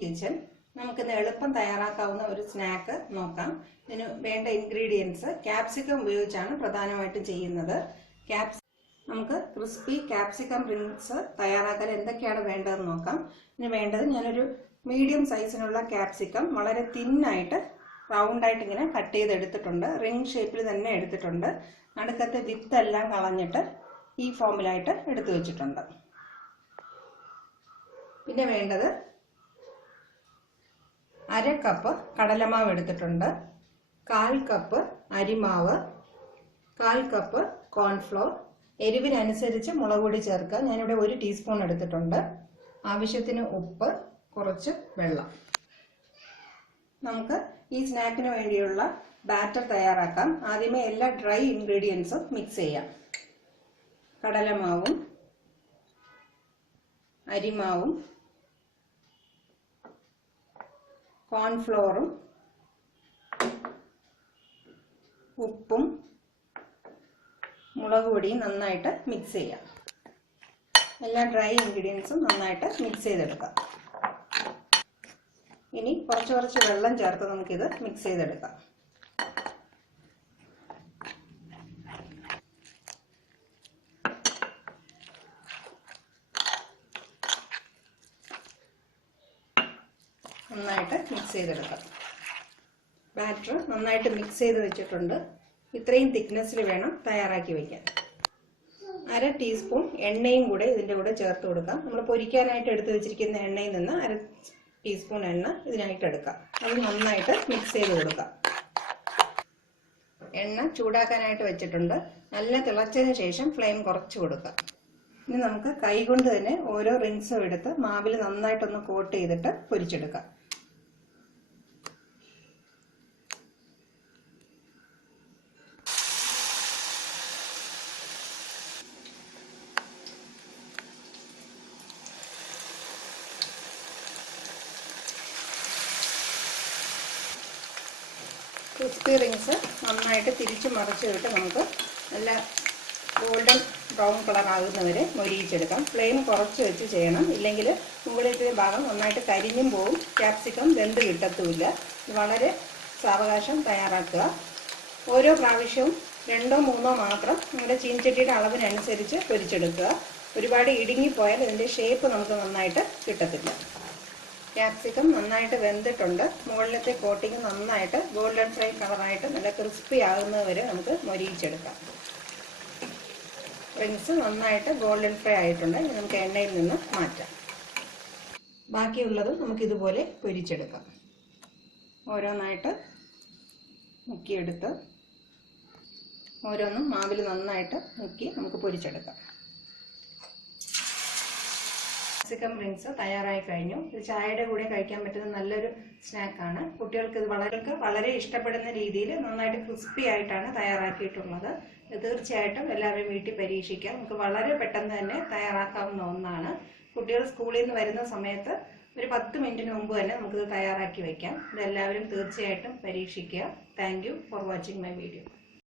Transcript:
Kitchen നമുക്ക് എളുപ്പം തയ്യാറാക്കാവുന്ന ഒരു സ്നാക്ക് നോക്കാം. ഇതിന് വേണ്ട ഇൻഗ്രീഡിയൻസ് ക്യാപ്സിക്കം ഉപയോഗിച്ചാണ് പ്രധാനമായിട്ടും ചെയ്യുന്നത്. നമുക്ക് ക്രിസ്പി ക്യാപ്സിക്കം റിങ്സ് തയ്യാറാക്കാൻ എന്തൊക്കെയാണ് വേണ്ടതെന്ന് നോക്കാം. ഇതിന് വേണ്ടത് ഞാനൊരു മീഡിയം സൈസിനുള്ള ക്യാപ്സിക്കം വളരെ തിന്നായിട്ട് റൗണ്ടായിട്ട് ഇങ്ങനെ കട്ട് ചെയ്തെടുത്തിട്ടുണ്ട്. റിംഗ് ഷേപ്പിൽ തന്നെ എടുത്തിട്ടുണ്ട്. നടുക്കത്തെ വിത്തെല്ലാം കളഞ്ഞിട്ട് ഈ ഫോമിലായിട്ട് എടുത്തു വെച്ചിട്ടുണ്ട്. പിന്നെ വേണ്ടത് 1/2 കപ്പ് കടലമാവ് എടുത്തിട്ടുണ്ട്, 1/4 കപ്പ് അരിമാവ്, 1/4 കപ്പ് കോൺഫ്ലോർ. എരിവിനനുസരിച്ച് മുളക് പൊടി ചേർക്കുക. ഞാനിവിടെ 1 ടീസ്പൂൺ എടുത്തിട്ടുണ്ട്. ആവശ്യത്തിന് ഉപ്പ്, കുറച്ച് വെള്ളം. നമുക്ക് ഈ സ്നാക്കിന് വേണ്ടിയുള്ള ബാറ്റർ തയ്യാറാക്കാം. ആദ്യമേ എല്ലാ ഡ്രൈ ഇൻഗ്രീഡിയൻസും മിക്സ് ചെയ്യാം. കടലമാവും അരിമാവും കോൺഫ്ലോറും ഉപ്പും മുളക് പൊടിയും നന്നായിട്ട് മിക്സ് ചെയ്യാം. എല്ലാ ഡ്രൈ ഇൻഗ്രീഡിയൻസും നന്നായിട്ട് മിക്സ് ചെയ്തെടുക്കാം. ഇനി കുറച്ച് വെള്ളം ചേർത്ത് നമുക്കിത് മിക്സ് ചെയ്തെടുക്കാം. നന്നായിട്ട് മിക്സ് ചെയ്തെടുക്കാം. ബാറ്റർ നന്നായിട്ട് മിക്സ് ചെയ്ത് വെച്ചിട്ടുണ്ട്. ഇത്രയും തിക്നെസ്സിൽ വേണം തയ്യാറാക്കി വയ്ക്കാൻ. 1/2 ടീസ്പൂൺ എണ്ണയും കൂടെ ഇതിൻ്റെ കൂടെ ചേർത്ത് കൊടുക്കാം. നമ്മൾ പൊരിക്കാനായിട്ട് എടുത്ത് വെച്ചിരിക്കുന്ന എണ്ണയിൽ നിന്ന് 1/2 ടീസ്പൂൺ എണ്ണ ഇതിനായിട്ട് എടുക്കാം. അത് നന്നായിട്ട് മിക്സ് ചെയ്ത് കൊടുക്കാം. എണ്ണ ചൂടാക്കാനായിട്ട് വെച്ചിട്ടുണ്ട്. നല്ല തിളച്ചതിന് ശേഷം ഫ്ലെയിം കുറച്ച് കൊടുക്കാം. ഇനി നമുക്ക് കൈകൊണ്ട് തന്നെ ഓരോ റിങ്സും എടുത്ത് മാവിൽ നന്നായിട്ടൊന്ന് കോട്ട് ചെയ്തിട്ട് പൊരിച്ചെടുക്കാം. ക്രിസ്പി റിങ്സ് നന്നായിട്ട് തിരിച്ച് മറിച്ചിട്ട് നമുക്ക് നല്ല ഗോൾഡൻ ബ്രൗൺ കളർ ആകുന്നവരെ മൊരിയിച്ചെടുക്കാം. ഫ്ലെയിം കുറച്ച് വെച്ച് ചെയ്യണം, ഇല്ലെങ്കിൽ മുകളിലത്തെ ഭാഗം നന്നായിട്ട് കരിഞ്ഞും പോവും, ക്യാപ്സിക്കം വെന്ത് കിട്ടത്തുമില്ല. വളരെ സാവകാശം തയ്യാറാക്കുക. ഓരോ പ്രാവശ്യവും 2ഓ 3ഓ മാത്രം നമ്മുടെ ചീനച്ചട്ടിയുടെ അളവിനനുസരിച്ച് പൊരിച്ചെടുക്കുക. ഒരുപാട് ഇടുങ്ങിപ്പോയാൽ ഇതിൻ്റെ ഷേപ്പ് നമുക്ക് നന്നായിട്ട് കിട്ടത്തില്ല. ക്യാപ്സിക്കം നന്നായിട്ട് വെന്തിട്ടുണ്ട്. മുകളിലത്തെ കോട്ടിങ് നന്നായിട്ട് ഗോൾഡൻ ഫ്രൈ കളറായിട്ട് നല്ല ക്രിസ്പി ആകുന്നത് വരെ നമുക്ക് മൊരിയിച്ചെടുക്കാം. റിങ്സ് നന്നായിട്ട് ഗോൾഡൻ ഫ്രൈ ആയിട്ടുണ്ട്. ഇനി നമുക്ക് എണ്ണയിൽ നിന്ന് മാറ്റാം. ബാക്കിയുള്ളതും നമുക്കിതുപോലെ പൊരിച്ചെടുക്കാം. ഓരോന്നായിട്ട് മുക്കിയെടുത്ത് ഓരോന്നും മാവിൽ നന്നായിട്ട് മുക്കി നമുക്ക് പൊരിച്ചെടുക്കാം. ക്യാപ്സിക്കം റിങ്സ് തയ്യാറായി കഴിഞ്ഞു. ഇത് ചായയുടെ കൂടെ കഴിക്കാൻ പറ്റുന്ന നല്ലൊരു സ്നാക്കാണ്. കുട്ടികൾക്ക് ഇത് വളരെ ഇഷ്ടപ്പെടുന്ന രീതിയിൽ നന്നായിട്ട് ക്രിസ്പി ആയിട്ടാണ് തയ്യാറാക്കിയിട്ടുള്ളത്. ഇത് തീർച്ചയായിട്ടും എല്ലാവരും വീട്ടിൽ പരീക്ഷിക്കാം. നമുക്ക് വളരെ പെട്ടെന്ന് തന്നെ തയ്യാറാക്കാവുന്ന ഒന്നാണ്. കുട്ടികൾ സ്കൂളിൽ നിന്ന് വരുന്ന സമയത്ത് ഒരു 10 മിനിറ്റിന് മുമ്പ് തന്നെ നമുക്കിത് തയ്യാറാക്കി വയ്ക്കാം. ഇതെല്ലാവരും തീർച്ചയായിട്ടും പരീക്ഷിക്കുക. Thank you for watching my video.